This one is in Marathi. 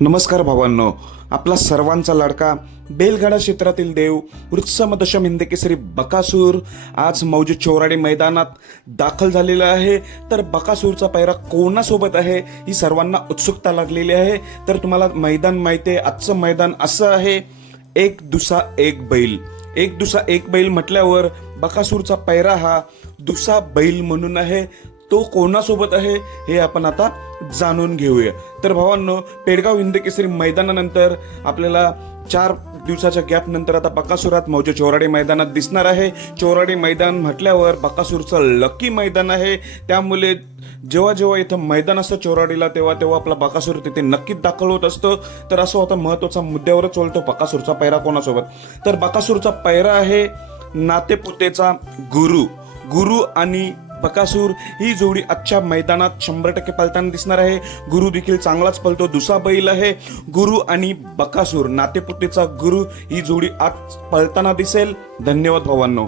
नमस्कार भावांनो. आपला सर्वांचा लाडका बेलगाडा क्षेत्रातील देव वृत्सम दशम बकासूर आज मौजे चौराडे मैदानात दाखल झालेला आहे. तर बकासूरचा पैरा कोणासोबत आहे? ही सर्वांना उत्सुकता लागलेली आहे. तर तुम्हाला मैदान माहिती आहे आजचं मैदान असं आहे एक दुसा एक बैल. एक दुसा एक बैल म्हटल्यावर बकासूरचा पैरा हा दुसा बैल म्हणून आहे. तो कोणासोबत आहे हे आपण आता जाणून घेऊया. तर भावांनो पेडगाव हिंद केसरी मैदानानंतर आपल्याला चार दिवसाच्या गॅप नंतर आता बकासुरात मौजे चोराडी मैदानात दिसणार आहे. चोराडी मैदान म्हटल्यावर बकासूरचं लकी मैदान आहे. त्यामुळे जेव्हा जेव्हा इथं मैदान असतं चोराडीला तेव्हा तेव्हा आपला बकासूर तिथे नक्कीच दाखल होत असतं. तर असं होता महत्त्वाचा मुद्द्यावरच बोलतो बकासूरचा पैरा कोणासोबत? तर बकासूरचा पैरा आहे नातेपुतेचा गुरु. गुरु आणि बकासूर ही जोडी आजच्या मैदानात शंभर टक्के पलताना दिसणार आहे. गुरु देखील चांगलाच पलतो दुसरा बैल आहे गुरु आणि बकासूर. नातेपुतेचा गुरु ही जोडी आज पलताना दिसेल. धन्यवाद भावांनो.